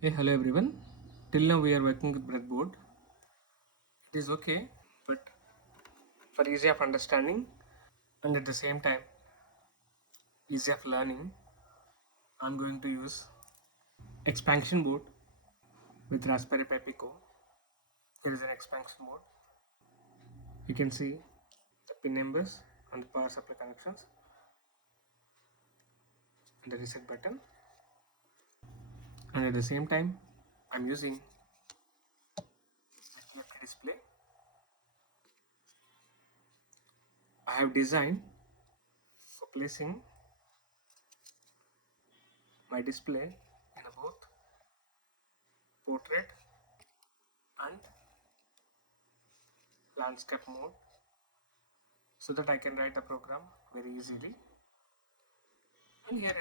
Hey, hello everyone. Till now we are working with breadboard. It is okay, but for easy of understanding and at the same time easy of learning, I'm going to use expansion board with Raspberry Pi Pico. Here is an expansion board. You can see the pin numbers and the power supply connections and the reset button. And at the same time, I'm using TFT display. I have designed for placing my display in both portrait and landscape mode so that I can write a program very easily. And here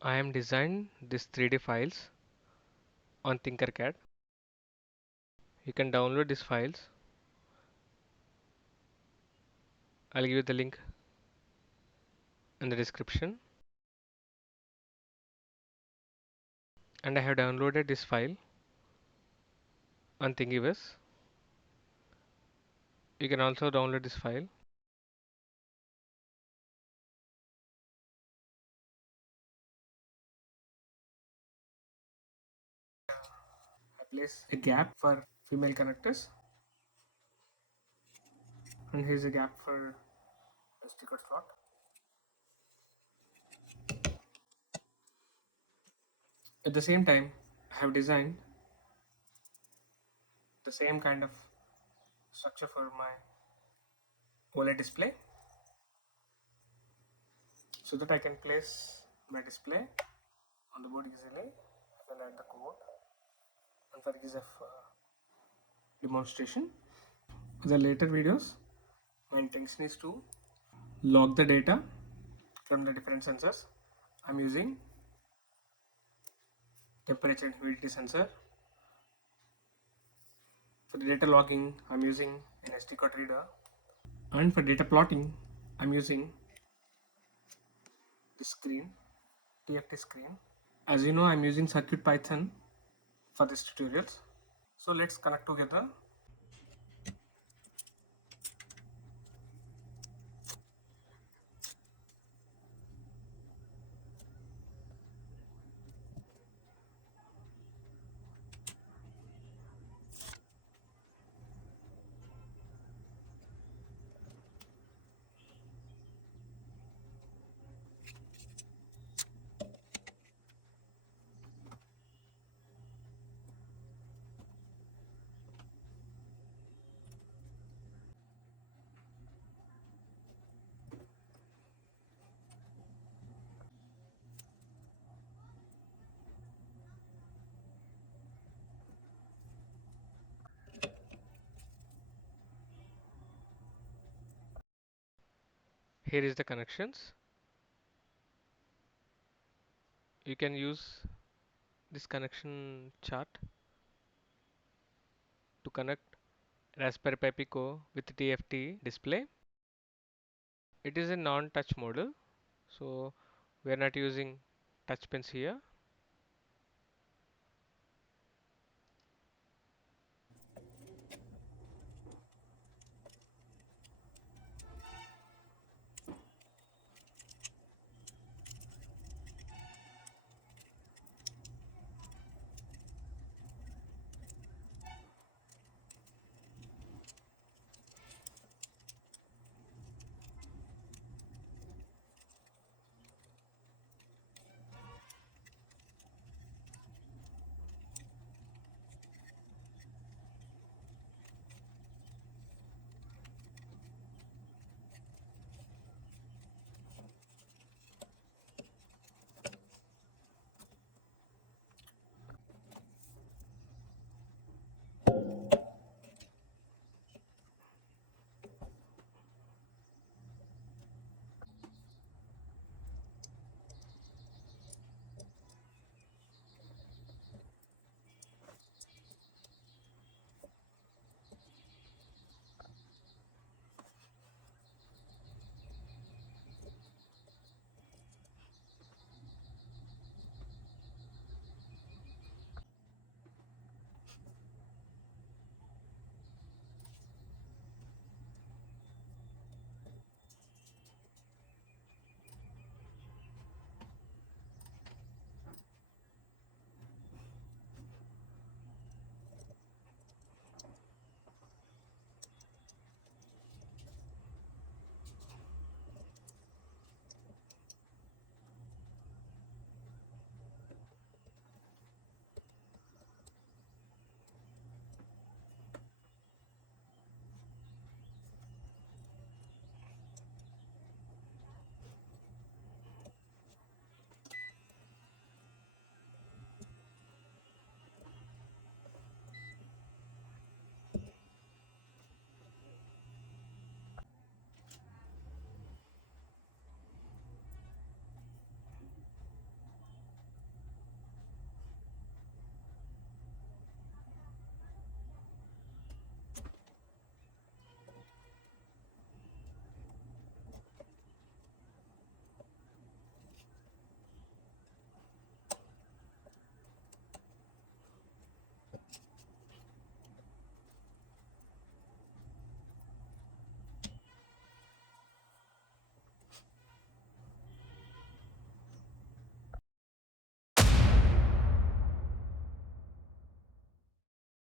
I am designed these 3D files on Tinkercad. You can download these files. I'll give you the link in the description. And I have downloaded this file on Thingiverse. You can also download this file. I place a gap for female connectors, and here's a gap for SD card slot. At the same time, I have designed the same kind of structure for my OLED display so that I can place my display on the board easily. I can add the code and for ease of demonstration. For the later videos, my intention is to log the data from the different sensors. I'm using temperature and humidity sensor. For the data logging, I'm using an SD card reader. And for data plotting, I'm using this screen, TFT screen. As you know, I'm using CircuitPython for these tutorials. So let's connect together. Here is the connections. You can use this connection chart to connect Raspberry Pi Pico with TFT display. It is a non-touch model, so we are not using touch pens here.